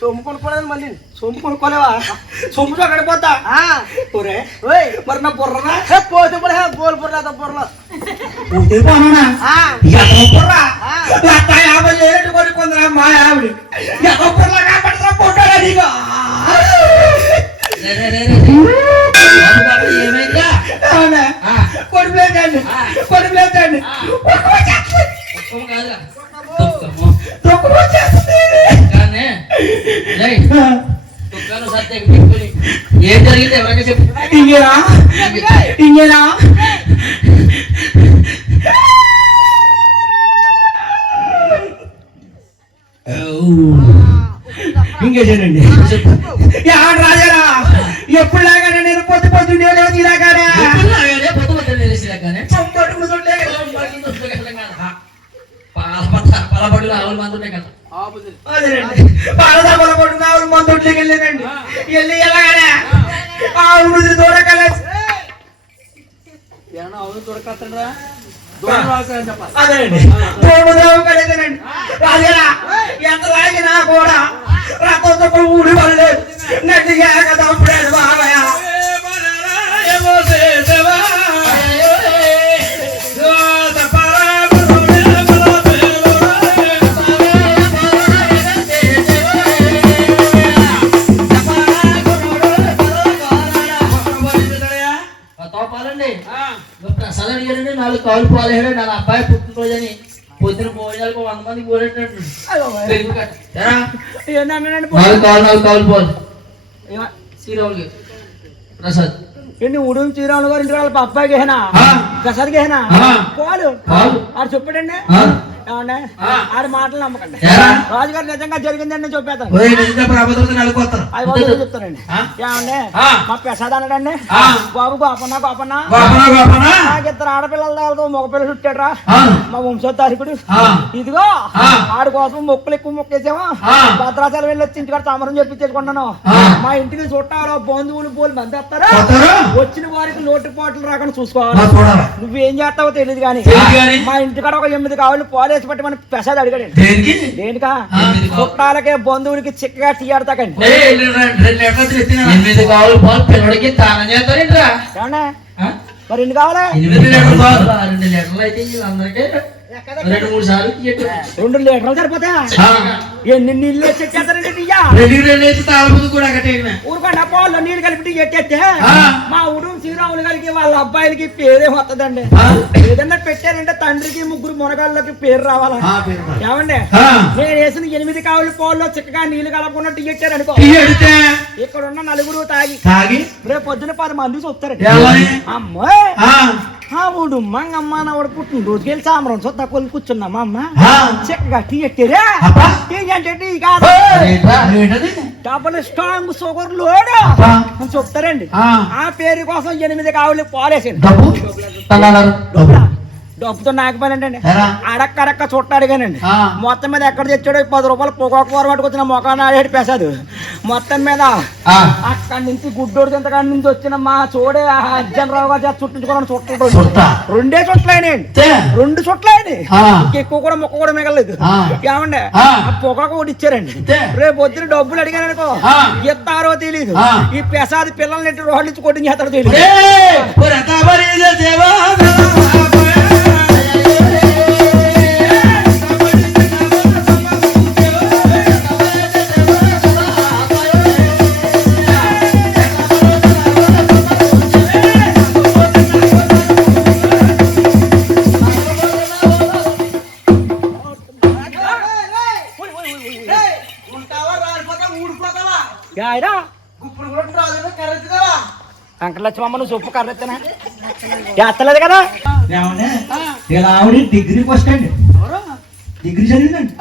సొమ్ము కొనుక్కోలేదు మళ్ళీ సొమ్ము కొనుక్కోలేవా సొమ్ముతో అక్కడిపోతా ఒరే మరి నా బుర్రరా పోతే బోల్ బుర్ర బుర్రలో బుర్రా 50 ఏళ్ళు కొని కొందరా మా ఆవిడ బుర్రలో కాపాడుతున్నా పొట్టాడు ఏమైందా కొడుకులేదండి కొడుకులేదండి ఏం జరిగింది ఎవరైనా చెప్పు ఇంకేనా ఇంకేనా ఇంకేనండి రాజారా ఎప్పుడులాగా నేను పొద్దు పొద్దుండే ఇలాగానే పలబడులు ఆవులు మంది ఉంటాయి కదా పలబడులు ఆవులు మంది ఒంట్లోకి వెళ్ళానండి వెళ్ళి ఎలాగానే ఆవులు దూరకాలే ఆవులు దూరకొస్తాడా అదేనండి కలిగినండి రాజారా ఎంత లాగినా కూడా రథంతో ఊడి పడలేదు నటిగా కదా బాగా ప్రసాదం అడిగానండి 4 కాలు పోలేడు నా అబ్బాయి పుట్టినరోజు అని పొద్దున భోజనాలకు 100 మందికి పోలేటట్టు 4 కాలు పోలు శ్రీరాములు ప్రసాద్ ఏంటి ఉడుం శ్రీరాములు గారు ఇంటి వాళ్ళ అబ్బాయి గేహనా ప్రసాద్ గేహనా పోలు ఆడు చెప్పాడండి ఏమండి ఆడి మాటలు నమ్మకండి రాజుగారు నిజంగా జరిగిందండి చెప్పేస్తాను చెప్తానండి ఏమండి మా ప్రసాద్ అన్నాడండి బాబు గోపన్న గోపన్న నాకు 2 ఆడపిల్లలతో మగపిల్ల చుట్టాడురా మా వంశోద్ధారకుడు ఇదిగో ఆడి కోసం మొక్కలు ఎక్కువ మొక్కేసాము భద్రాచలం వెళ్ళి వచ్చి ఇంటికాడ తామరం చెప్పించేసుకున్నాను మా ఇంటికి చుట్టాలు బంధువులు పోలు మంది వస్తారు వచ్చిన వారికి లోటుపాట్లు రాకుండా చూసుకోవాలి నువ్వేం చేస్తావో తెలియదు కానీ మా ఇంటికాడ ఒక 8 కావాలి పోలేసి పట్టి మన ప్రసాద్ అడిగాడు దేనికా చుట్టాలకే బంధువులకి చిక్కగా తీయాడతాకండి 8 కావాలి పోలు పిల్లడికి దానం చేస్తారేంట్రా మరి ఎన్ని కావాలా 2 లీటర్లు అయితే అందరికీ 2-3 సార్లు 2 లీటర్లు సరిపోతాయా ఎన్ని నీళ్ళు చెక్కేస్తారండి ఊరుకోండి పాలు నీళ్ళు కలిపి ఎట్టేస్తే మా ఊరు శ్రీరాములు గారికి వాళ్ళ అబ్బాయిలకి పేరే వస్తుందండి ఏదన్నా పెట్టారంటే తండ్రికి 3 మునగాళ్ళకి పేరు రావాలా ఏమండి నేను వేసిన 8 కావాలి పాలు చిక్కగా నీళ్లు కలపకుండా ఎట్టారు అనుకో ఇక్కడ ఉన్న 4 తాగి రేపు పొద్దున 10 మంది చూస్తారండి అమ్మాయి ఆవుడు మంగమ్మ నాడు పుట్టిన రోజుకి వెళ్ళి సామరం సొత్త కొలు కూర్చున్నా మా అమ్మ చక్కగా టీ ఎట్టారా టీ అంటే టీ కాదు డబుల్ స్ట్రాంగ్ షుగర్ లోడ్ అని చెప్తారండి ఆ పేరు కోసం 8 కావాలి పాలేసండి డబ్బుతో నాకపోయానండి అడక్కడక్క చుట్ట అడిగానండి మొత్తం మీద ఎక్కడ తెచ్చాడు 10 రూపాయలు పొగాకు కూర పట్టుకొచ్చిన మొఖాన్ని ఆడేడు పెసాదు మొత్తం మీద అక్కడి నుంచి గుడ్డోడు చింతకాడి నుంచి వచ్చిన మా చూడే అర్జునరావు గారు చుట్టించుకోవాలని చుట్టూ 2 చుట్లైనాయండి 2 చుట్లైంది ఎక్కువ కూడా మొక్క కూడా మిగలేదు ఏమండి పొగాకు కూడా ఇచ్చారండి రేపు వద్దు డబ్బులు అడిగాను అనుకో ఎత్తారో తెలీదు ఈ పెసాది పిల్లల్ని రోడ్లు ఇచ్చి కొట్టించి చేస్తారో తెలియదు అంకలక్ష్మమ్మ నువ్వు సొప్పు కర్రెత్తనా చేస్తలేదు కదా ఇలా ఆవిడ డిగ్రీ ఫస్ట్ అండి డిగ్రీ చదివిందండి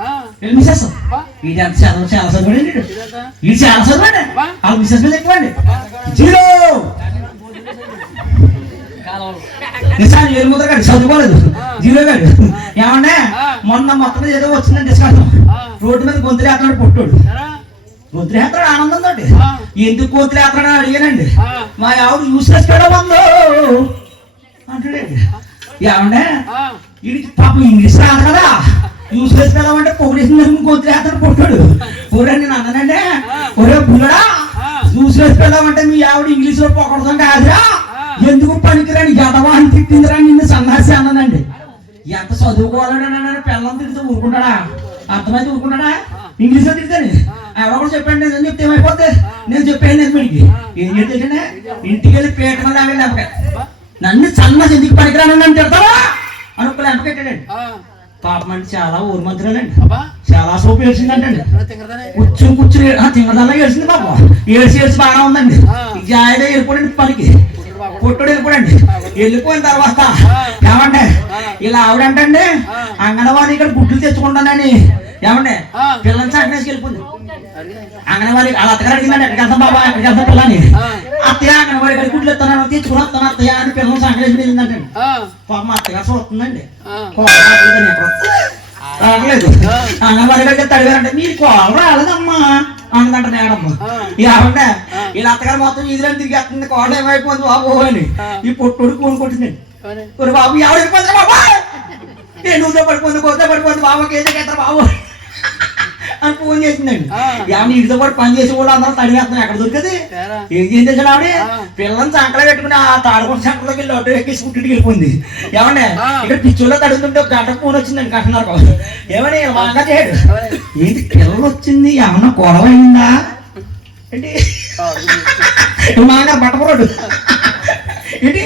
మిసెస్ ఇది ఎంత చదవ చాలా చదవండి ఇది చాలా చదవండి ఆ మిసెస్ మీద ఎక్కువండి 0 నిజాన్ని ఏరుముద్ర గారు చదువుకోలేదు 0 గారు ఏమండే మొన్న మొత్తం ఏదో వచ్చిందండి డిస్కషన్ రోడ్డు మీద గొంతులు ఎత్తాడు పుట్టాడు గొంతులు ఎత్తాడు ఆనందంతో ఎందుకు గొంతులు ఎత్తాడు అడిగానండి మా ఆవిడ యూస్లెస్ కూడా ఉందో అంటాడండి ఏమండే ఇది పాపం ఇంగ్లీష్ రాదు కదా యూస్లెస్ కదా అంటే పొగిడేసిన గొంతులు ఎత్తాడు పుట్టాడు పిల్లమంటే మీ ఆవిడ ఇంగ్లీష్ లో పొగడదాం కాదురా, ఎందుకు పనికిరాని గదవా అని తిట్టిందిరా నిన్ను సన్నాసి అన్నానండి. ఎంత చదువుకోవాలని పిల్లలు తిడితే ఊరుకుంటాడా? అర్థమైతే ఊరుకుంటాడా? ఇంగ్లీష్ లో తిడతాను ఎవరో కూడా చెప్పండి, నేను చెప్తే ఏమైపోతే నేను చెప్పాను నేను మీకు ఏం చెప్తే ఇంటికి వెళ్ళి పేట లేకపోతే నన్ను సన్నాసి ఎందుకు పనికిరాను అని తిడతావా అనుకుని ఎంపకెట్టాడండి. పాపం అంటే చాలా ఊరు మంత్రులండి, చాలా సోపు ఏడ్చిందంటండి. కూర్చుని తింగదల్లా ఏడ్చింది పాప. ఏడ్చి బాగా ఉందండి. జాయిగా వెళ్ళిపోడండి పనికి, పొట్టుడు వెళ్ళిపోడండి. వెళ్ళిపోయిన తర్వాత ఏమంటే ఇలా ఆవిడంటండి అంగన్వాడీ ఇక్కడ గుడ్లు తెచ్చుకుంటానని ఏమంటే పిల్లల్ని సాటినేసి వెళ్ళిపోయింది. అంగన్వాడీ వాళ్ళ అత్తగారు అడిగిందండి ఎక్కడికి వెళ్తాం బాబా ఎక్కడికి వెళ్తాం పిల్లని. అత్తయ్య అంగన్వాడీ గారి గుడ్లు ఎత్తాను తెచ్చుకుని వస్తాను అత్తయ్య అని పిల్లల్ని సాటినేసి వెళ్ళిందంటండి. పాపం అత్తగారు చూస్తుందండి, రావట్లేదు. అంగన్వాడీ గారికి తడిగారంటే మీరు కోల రాలేదమ్మా అన్నదంట నేడమ్మ. ఏమంటే వీళ్ళ అత్తగారు మొత్తం ఈదులని తిరిగేస్తుంది, కోడ ఏమైపోయింది బాబు అని ఈ పొట్టుడు కూని కొట్టిందండి. బాబు ఎవరికి పోతుంది బాబా నేను ఊళ్ళో పడిపోయింది కోతే పడిపోయింది బాబాకి ఏదో కేతారు బాబు అని ఫోన్ చేసిందండి. ఏమన్నా ఇంటితో పాటు పని చేసే వాళ్ళు అందరూ తడిగేస్తున్నాం ఎక్కడ దొరికది. ఏం చేసింది ఆవిడ పిల్లల్ని సంకలో పెట్టుకుని ఆ తాడుకుంట సంకలోకి వెళ్ళి ఆటో ఎక్కి స్కూటీకి వెళ్ళిపోయింది. ఏమంటే ఇక్కడ పిచ్చోళ్ళో తడుగుతుంటే ఒక గంట ఫోన్ వచ్చిందండి కష్టన్నారు. ఏమని బాగా చేయడు ఏంటి పిల్లలు వచ్చింది ఏమన్నా గొడవైందా ఏంటి మాగారు బట్టపరోడు ఏంటి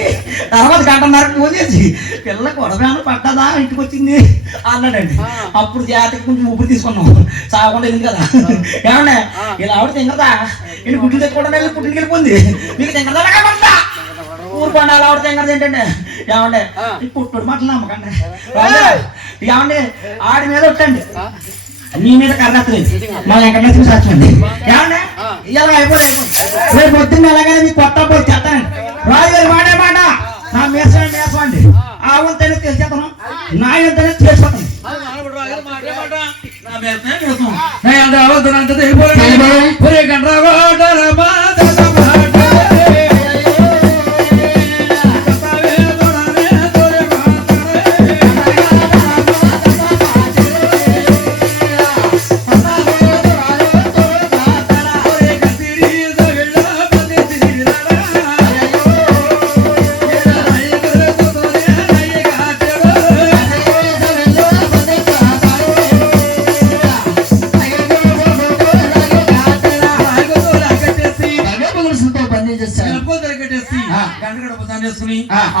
తర్వాత గంటన్నర ఫోన్ చేసి పిల్లల గొడవ పట్టదా ఇంటికి వచ్చింది అన్నాడండి. అప్పుడు జాతికి కొంచెం ఊపిరి తీసుకున్నాం, సాగకుండా వెళ్ళింది కదా. ఏమన్నా ఇలా ఆవిడ తింగదా ఇంటి గుడ్లు తెచ్చుకోవడం వెళ్ళి పుట్టికి వెళ్ళిపోయింది. మీకు తింగదా ఊరు పండాలి ఆవిడ తింగరది ఏంటంటే ఏమంటే ఈ పుట్టుడు మాటలు నమ్మకండి. ఏమండి ఆడి మీద ఒట్టండి నీ మీద కరగత్తలేదు మా వెంకటేశ్వర సాక్షి ఏమంటే ఇలా అయిపోయి రేపు పొద్దున్న ఎలాగైనా మీకు కొత్త పోయి చేస్తానండి. రాజుగారు మాటే మాట నా మేసండి ఆ వంతైనా తెలిసేస్తాను నా ఎంతనే చేసుకుంటాను.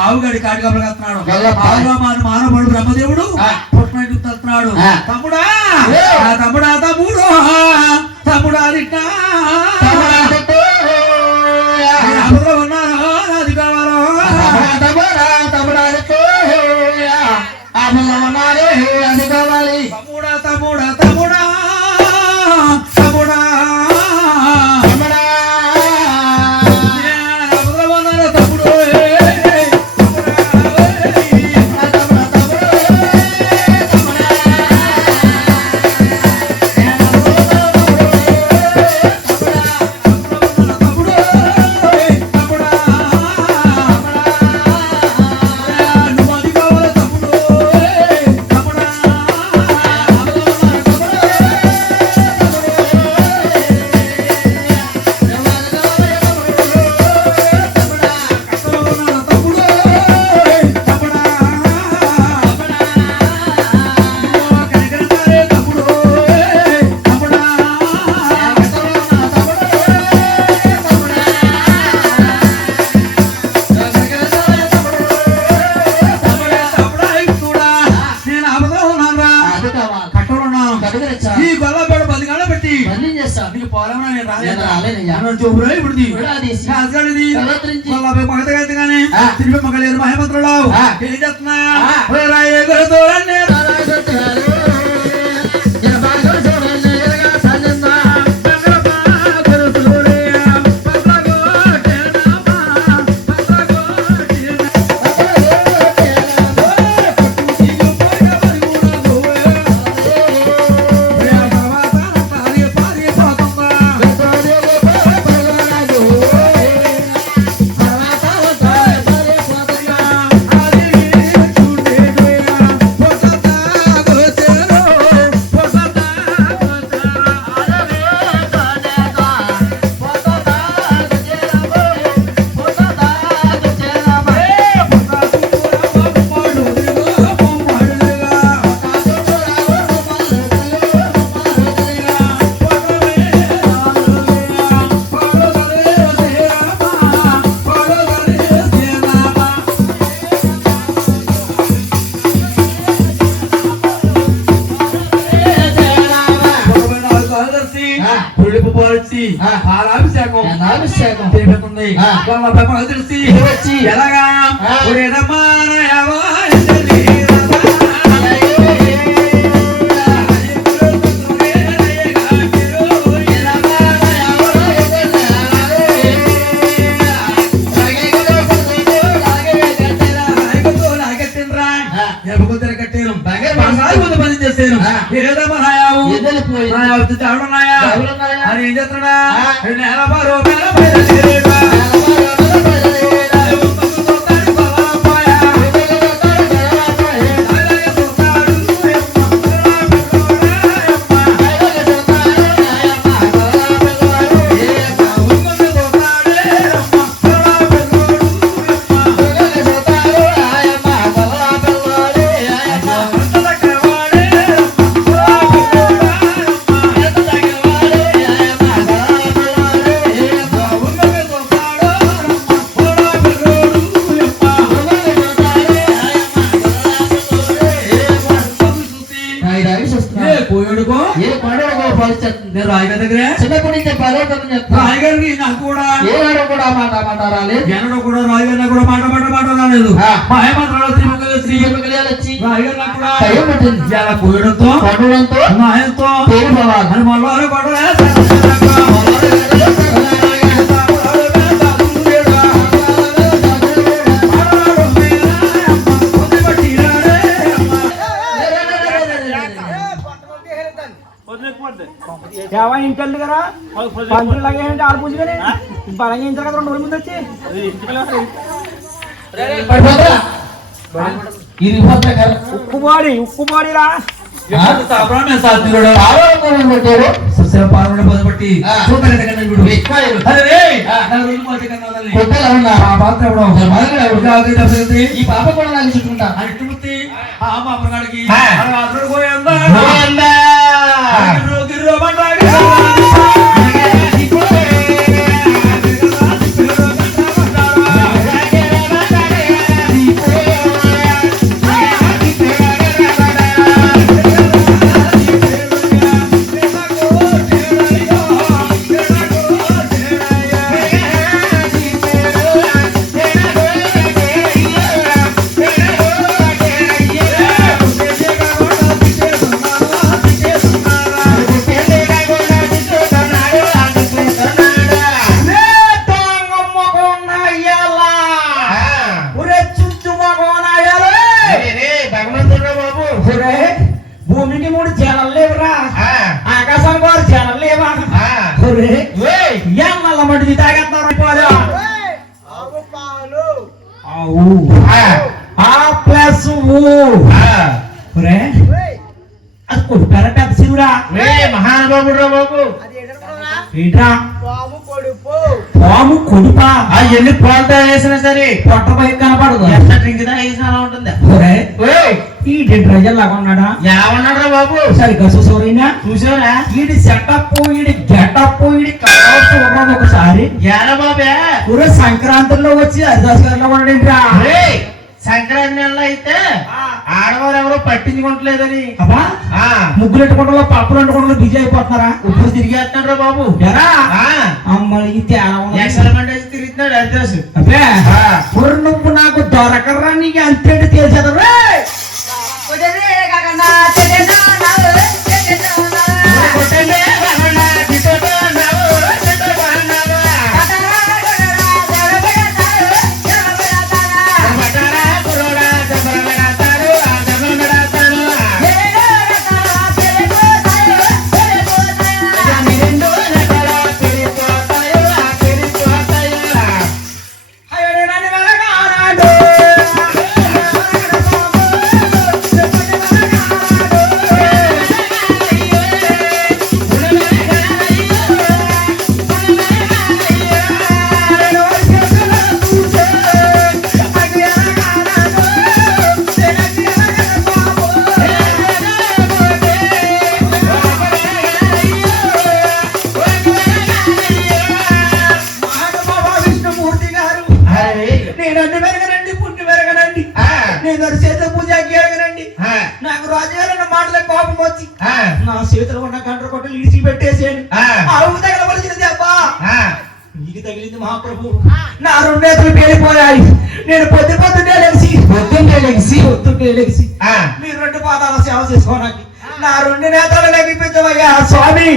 ఆవుగాడి కాటి కబలు కడుతున్నాడు. మానవుడు బ్రహ్మదేవుడు పుట్టినట్టున్నాడు. తమ్ముడా తమ్ముడా తమ్ముడు తమ్ముడా తిట్టా ఉన్నాను అది కావాలో అది కావాలి. తమ్ముడా తమ్ముడా తమ్ముడా తమ్ముడా తిరిగి మగలేరు మహేమంత్రులావు ఏం చేస్తున్నా పులుపు పోల్చి పాలాభిషేకం అభిషేకం తెలిపిస్తుంది ఆ. వాళ్ళ పెప్పలు తెలిసి వచ్చి ఎలాగా ఆ. ఒరేనమ్మా నాయవా అని ఏం చేస్తున్నా రాయగారి దగ్గర చిన్నప్పటి నుంచి పర్వతం చెప్తా రాయగారికి నాకు కూడా ఏనాడు కూడా మాట మాట రాలేదు జనడు కూడా రాయగారి కూడా మాట రాలేదు మా హేమంతరావు శ్రీ వచ్చి రాయగారు నాకు కూడా టైం పట్టింది ఇలా పోయడంతో కొట్టడంతో మా ఆయనతో పేరు పోవాలి అని మళ్ళీ ఏవా ఇంటి కదా పంతులు లాగేయంటే ఆడ పూజగానే బలంగా ఇంటారు కదా 2 రోజుల ముందు వచ్చి ఉక్కు బాడీరా ఈ పాప కూడా నాకు చుట్టుకుంటా భూమికి 3 జనాలు లేవురా ఆకాశానికి 6 జనాలు లేవా నల్ల మట్టిది తాగేస్తున్నారు అది కొడుకారా పెద్ద శివురా మహానుభావుడు రా బాబు ఏంట్రా పాము కొడుపా ఎన్ని పాలతో వేసినా సరే పొట్ట పై కనపడదు ఎంత డ్రింక్ వేసినా అలా ఉంటుంది ఈ ప్రజలు లాగా ఉన్నాడా ఏమన్నాడు రా బాబు సరిగ్గా చూసారైనా చూసారా వీడి సెటప్ వీడి గెటప్ వీడి కలర్స్ ఉన్నది ఒకసారి ఎలా బాబే ఊరే సంక్రాంతిలో వచ్చి హరిదాస్ గారిలో ఉన్నాడేంట్రా సంక్రాంతి నెలలో అయితే ఆడవారు ఎవరో పట్టించుకోవట్లేదని అబ్బా ముగ్గులు ఎట్టుకుంటలో పప్పులు ఎట్టుకుంటలో బిజీ అయిపోతున్నారా ఇప్పుడు తిరిగేస్తున్నాడు రా బాబు ఎరా అమ్మకి తిరుగుతున్నాడు హరిదాస్ అబ్బే నువ్వు నాకు దొరకరా నీకు అంతేంటి తెలిసేదా లోపల ఇడిచి పెట్టేసాను ఆవు తగలవలసింది అబ్బా నీకు తగిలింది మహాప్రభు నా రెండు నేతలు పేలిపోయాయి నేను పొద్దున్నే లెగిసి మీరు రెండు పాదాల సేవ చేసుకోవడానికి నా రెండు నేతలు లెగిపించవయ్యా స్వామి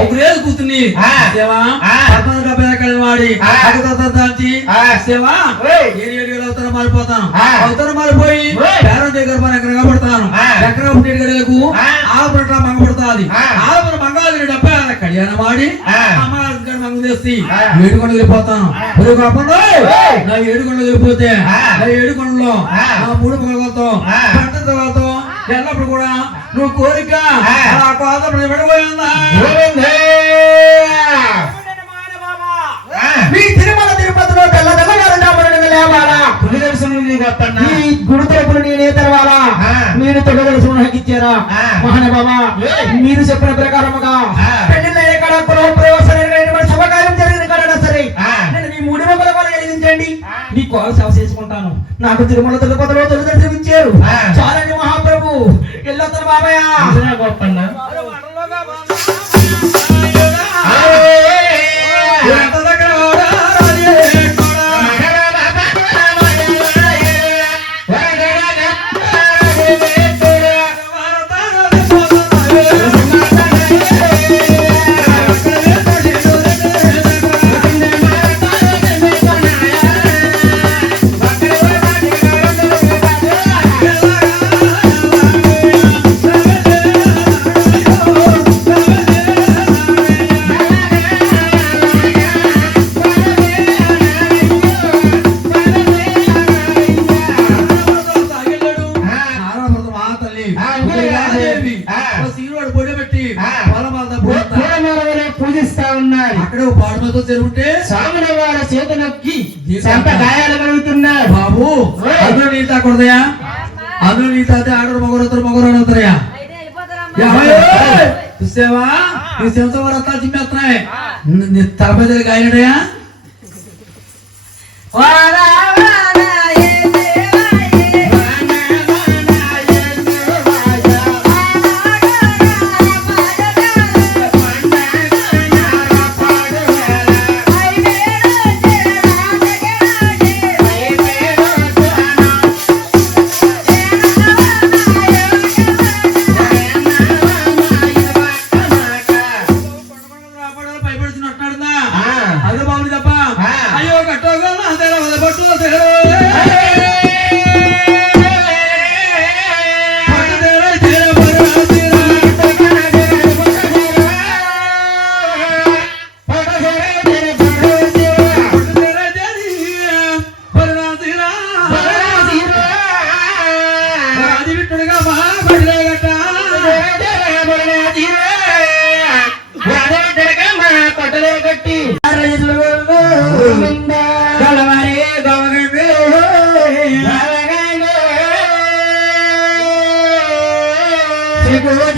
ఒకరేది కూర్చుని వాడి అవతరం మారిపోతాను అవతరం మారిపోయి పేరం దగ్గర మన ఎక్కడ పడతాను ఎక్కడ గడలకు ఆపట మంగ పడుతుంది ఆపట మంగాలి డబ్బా కళ్యాణ వాడి అమ్మ మంగ చేసి ఏడుకొండ వెళ్ళిపోతాను నా ఏడుకొండ వెళ్ళిపోతే నా ఏడుకొండలో నా మూడు పగలతో పంట తర్వాత ఎల్లప్పుడు కూడా నువ్వు కోరిక ఆ కోత విడబోయిందా మీ తిరుమల తిరుపతిలో ఈ గుడి తరపున నేనే తెరవాలా మీరు తొడదలుసు నాకు ఇచ్చారా మహానుభావా మీరు చెప్పిన ప్రకారముగా పెళ్లిళ్ళ ఎక్కడ కులం ప్రవేశం శుభకార్యం జరిగిన కాడైనా సరే నేను మీ మూడు మొక్కల వల్ల కలిగించండి మీ కోర సేవ చేసుకుంటాను నాకు తిరుమల తిరుపతిలో తొలి దర్శనం ఇచ్చారు చాలండి మహాప్రభు వెళ్ళొస్తాను బాబాయ్ గొప్పన్న పూజిస్తా ఉన్నారు అక్కడ పాడుమతో జరుగుంటే స్వామిని వారి చేత నొక్కి చెంప గాయాలు కలుగుతున్నారు బాబు అందరూ నీత కొడదయా అందరూ నీత అయితే ఆడరు మగరు అవుతారయా చూసావా నీ చెంత వరతా జిమ్మేస్తున్నాయి నీ తల మీద గాయడయా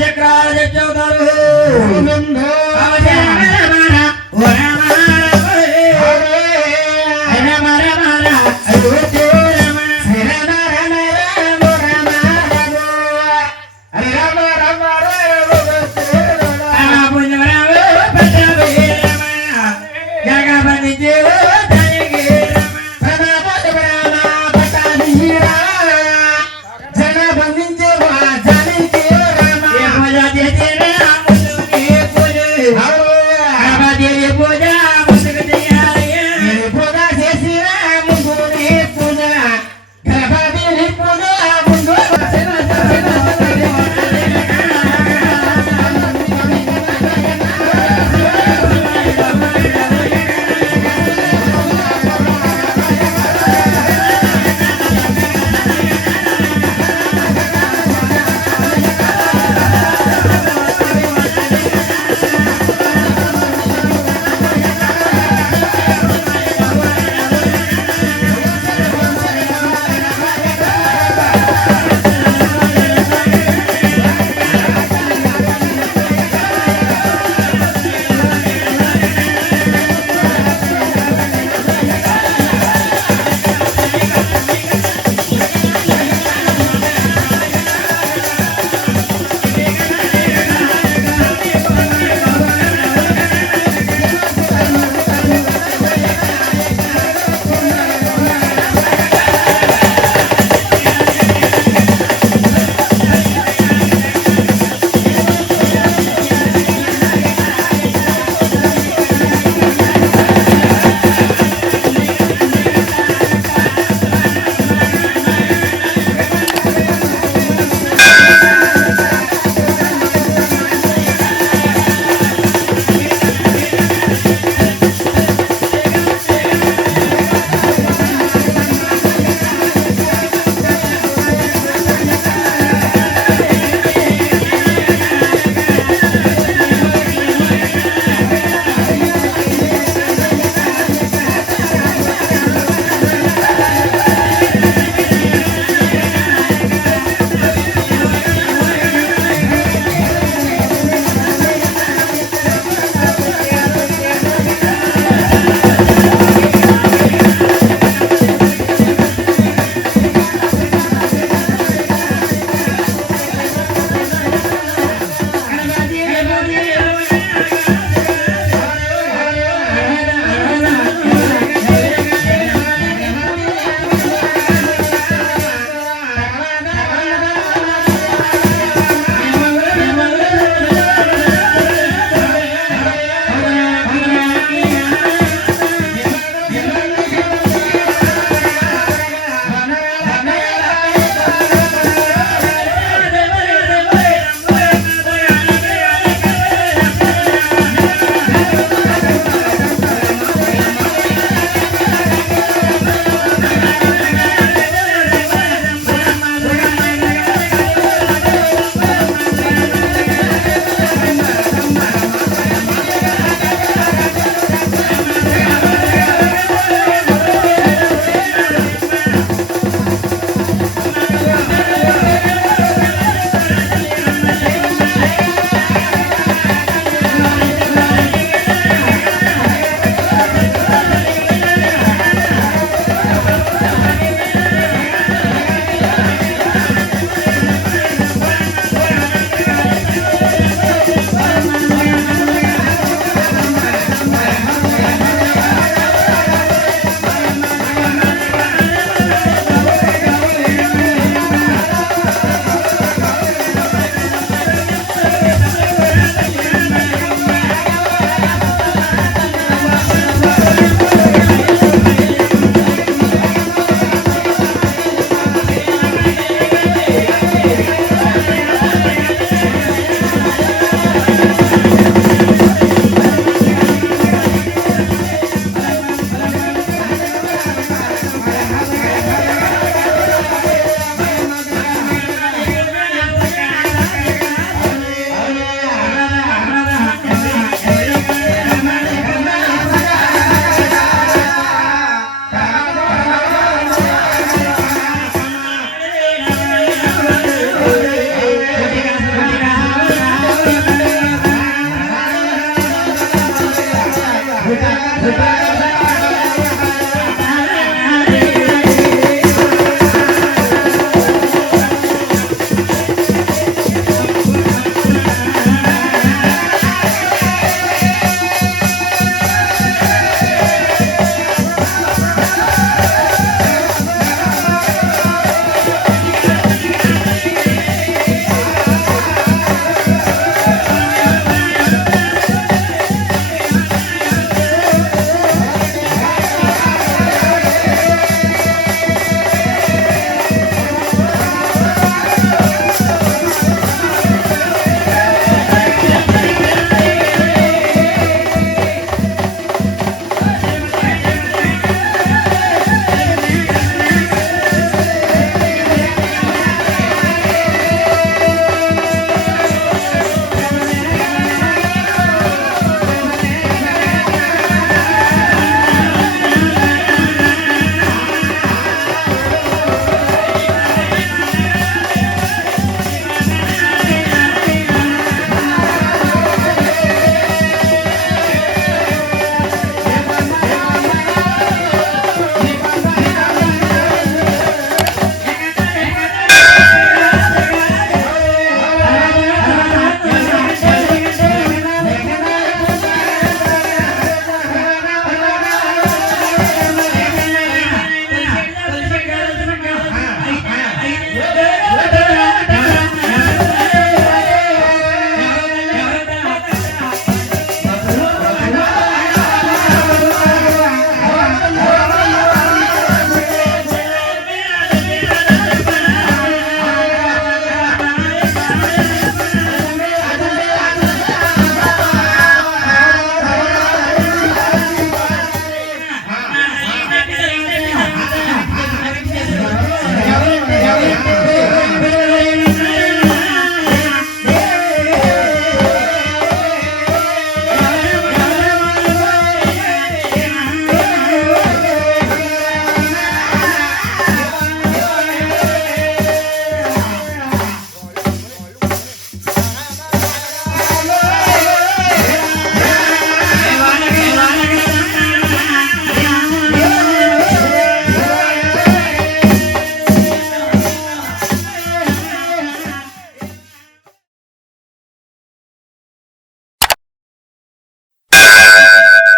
చక్రాలు